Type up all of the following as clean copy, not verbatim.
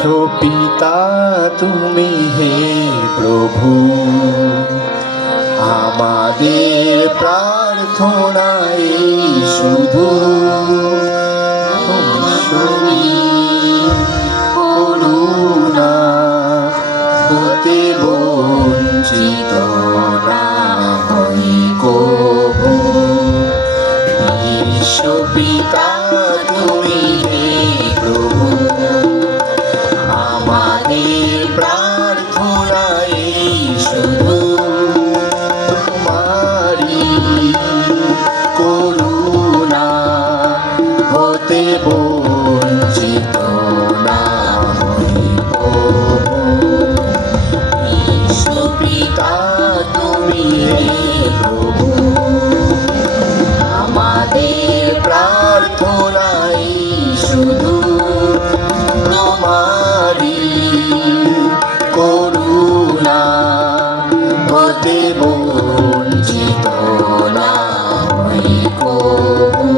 পিতা তুমি হে প্রভু, আমাদের প্রার্থনাই শুধু করুণা হতে বঞ্চিত না হই কভু। বিশ্ব পিতা তুমি হে প্রভু, আমাদের প্রার্থনাই শুধু তোমারি করুণা হতে বঞ্চিত না হই কভু। বিশ্ব পিতা তুমি হে প্রভু, আমাদের প্রার্থনাই শুধু তোমারি করুণা হতে বঞ্চিত না হই কভু।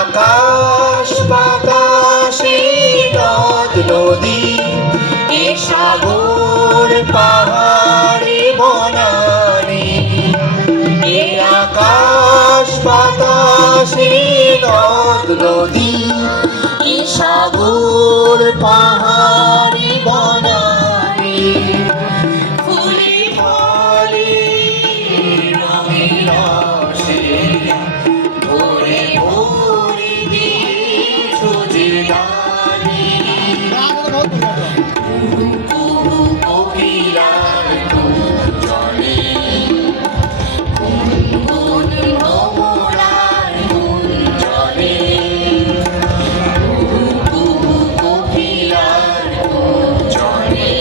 আকাশ বাতাসে নদ নদী, এ সাগর পাহাড়ে বনানি, এ আকাশ বাতাসে নদ নদী, এ সাগর পাহাড়ে বনানি, ফুলে ফলে রঙে রসে ভরে ভরে দিয়েছো যে দানি। কুহু কোকিলার গুঞ্জনে, গুনগুন ভ্রমরার গুঞ্জনে, কুহু কোকিলার গুঞ্জনে,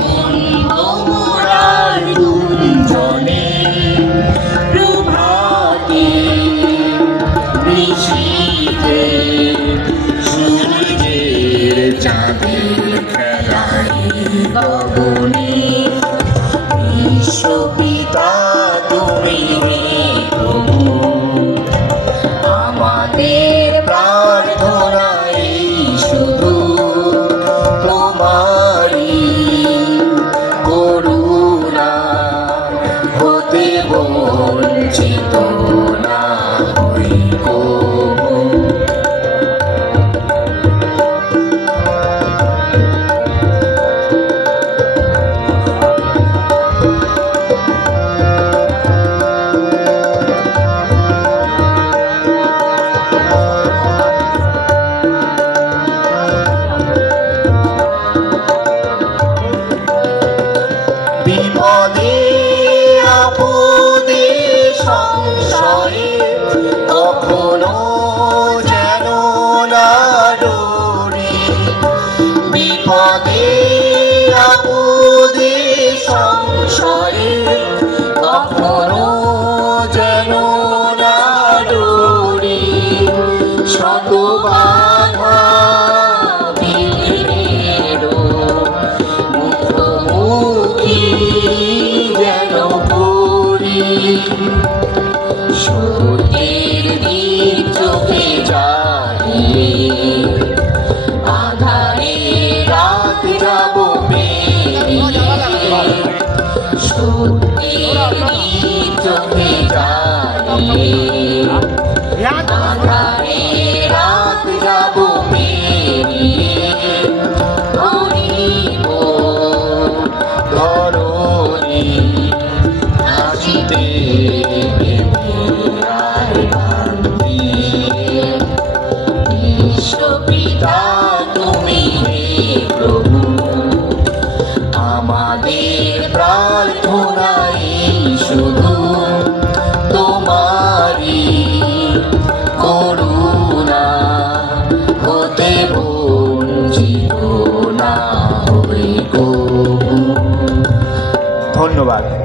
গুনগুন ভ্রমরার গুঞ্জনে, নিশীথে সূর্যের চাঁদের খেলায় গগনে। বিশ্ব পিতা তুমি হে প্রভু, আমাদের প্রার্থনাই শুধু তোমারি করুণা হতে বঞ্চিত না হই কভু। বিপদে আপদে সংশয়ে কখনো যেন না ডরি, বিপদে আপদে সংশয়ে কখনো যেন না ডরি, শত বাধা বিঘ্নেরও মুখোমুখি যেন পড়ি, সত্যের দিক চোখে চাহিয়ে আঁধারে রাত যাব পেরিয়ে, সত্যের দিক চোখে চাহিয়ে আঁধারে রাত যাব পেরিয়ে, হরিব ধরণী নাচিতে বিশ্ব পিতা তুমি হে প্রভু, আমাদের প্রার্থনাই শুধু তোমারি করুণা হতে বঞ্চিত না হই কভু। ধন্যবাদ।